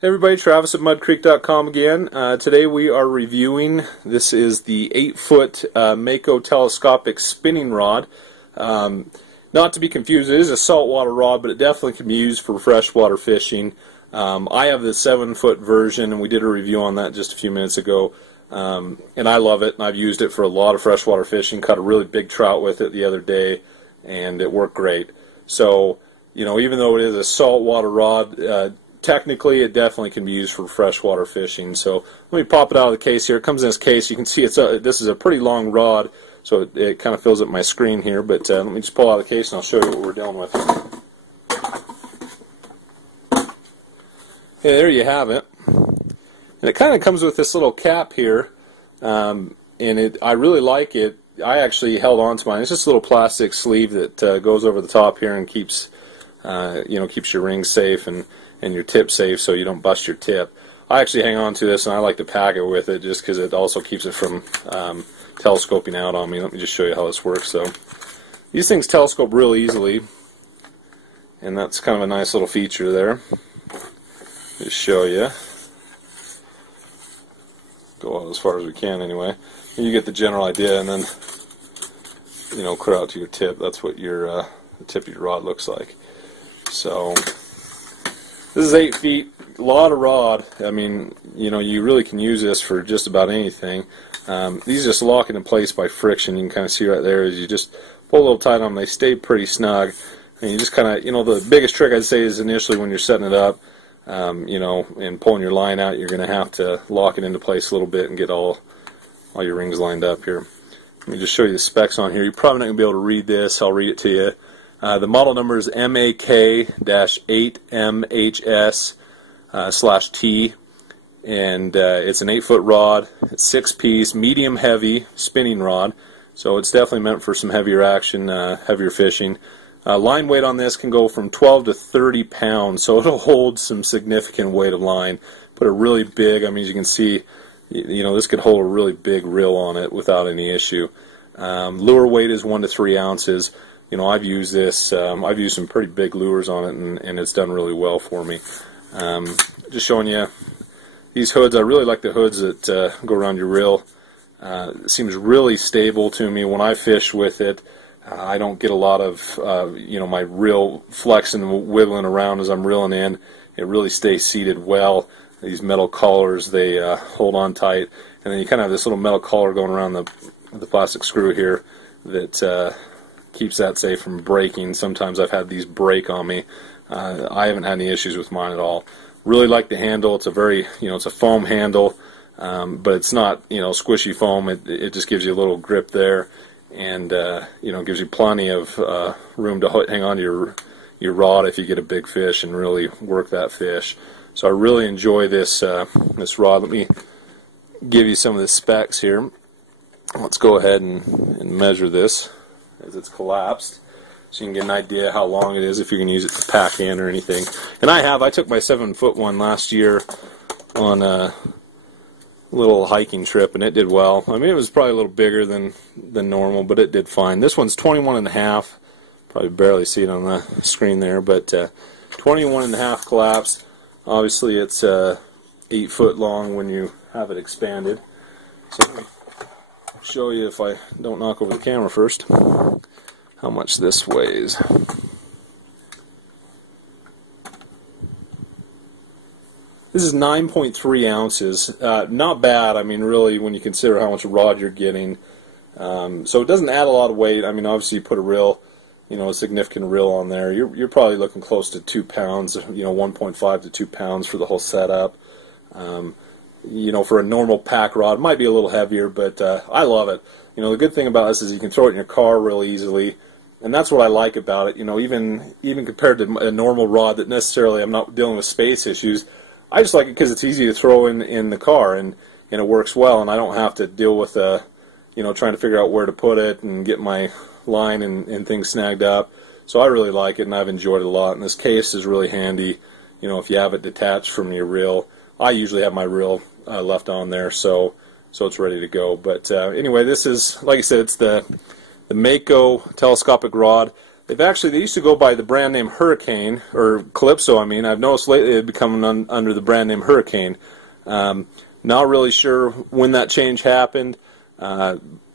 Hey everybody, Travis at MUDDCreek.com again. Today we are reviewing, this is the 8-foot Mako telescopic spinning rod. Not to be confused, it is a saltwater rod, but it definitely can be used for freshwater fishing. I have the 7-foot version, and we did a review on that just a few minutes ago. And I love it, and I've used it for a lot of freshwater fishing. Caught a really big trout with it the other day, and it worked great. So, you know, even though it is a saltwater rod, technically, it definitely can be used for freshwater fishing. So let me pop it out of the case here. It comes in this case. You can see this is a pretty long rod, so it kind of fills up my screen here. But let me just pull out of the case and I'll show you what we're dealing with. Okay, there you have it. And it kind of comes with this little cap here, and I really like it. I actually held on to mine. It's just a little plastic sleeve that goes over the top here and keeps keeps your ring safe and your tip safe so you don't bust your tip. I actually hang on to this and I like to pack it with it just because it also keeps it from telescoping out on me. Let me just show you how this works. So these things telescope real easily, and that's kind of a nice little feature there. Just show you. Go out as far as we can anyway. And you get the general idea, and then clear out to your tip. That's what the tip of your rod looks like. So this is 8 feet, a lot of rod. I mean, you really can use this for just about anything. These just lock it in place by friction. You can kind of see right there as you just pull a little tight on them. They stay pretty snug. And you just kind of, the biggest trick I'd say is initially when you're setting it up, and pulling your line out, you're going to have to lock it into place a little bit and get all your rings lined up here. Let me just show you the specs on here. You're probably not going to be able to read this. I'll read it to you. The model number is MAK-8MHS/T, and it's an 8-foot rod. It's 6-piece, medium heavy spinning rod, so it's definitely meant for some heavier action, heavier fishing. Line weight on this can go from 12 to 30 pounds, so it'll hold some significant weight of line. Put a really big, I mean, as you can see, this could hold a really big reel on it without any issue. Lure weight is 1 to 3 ounces. I've used this. I've used some pretty big lures on it, and it's done really well for me. Just showing you these hoods. I really like the hoods that go around your reel. It seems really stable to me when I fish with it. I don't get a lot of my reel flexing and wiggling around as I'm reeling in. It really stays seated well. These metal collars, they hold on tight, and then you kind of have this little metal collar going around the plastic screw here that keeps that safe from breaking. Sometimes I've had these break on me. I haven't had any issues with mine at all. Really like the handle. It's a very, it's a foam handle, but it's not, squishy foam. It just gives you a little grip there, and gives you plenty of room to hang on to your rod if you get a big fish and really work that fish. So I really enjoy this this rod. Let me give you some of the specs here. Let's go ahead and measure this as it's collapsed, so you can get an idea how long it is if you're going to use it to pack in or anything. And I took my 7-foot one last year on a little hiking trip, and it did well. I mean, it was probably a little bigger than normal, but it did fine. This one's 21.5. Probably barely see it on the screen there, but 21.5 collapsed. Obviously, it's 8 foot long when you have it expanded. So I'll show you, if I don't knock over the camera first, how much this weighs. This is 9.3 ounces. Not bad, I mean, really, when you consider how much rod you're getting. So it doesn't add a lot of weight. I mean, obviously you put a reel, a significant reel on there. You're probably looking close to 2 pounds, 1.5 to 2 pounds for the whole setup. For a normal pack rod, it might be a little heavier, but I love it. The good thing about this is you can throw it in your car real easily, and that's what I like about it. Even compared to a normal rod that necessarily I'm not dealing with space issues, I just like it because it's easy to throw in the car, and it works well, and I don't have to deal with trying to figure out where to put it and get my line and things snagged up. So I really like it, and I've enjoyed it a lot. And this case is really handy, if you have it detached from your reel. I usually have my reel left on there, so it's ready to go. But anyway, this is, like I said, it's the Mako telescopic rod. They used to go by the brand name Hurricane, or Calypso, I mean. I've noticed lately they've become under the brand name Hurricane. Not really sure when that change happened.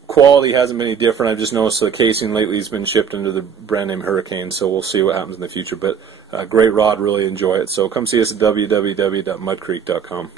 Quality hasn't been any different. I've just noticed the casing lately has been shipped under the brand name Hurricane, so we'll see what happens in the future. But great rod, really enjoy it. So come see us at www.mudcreek.com.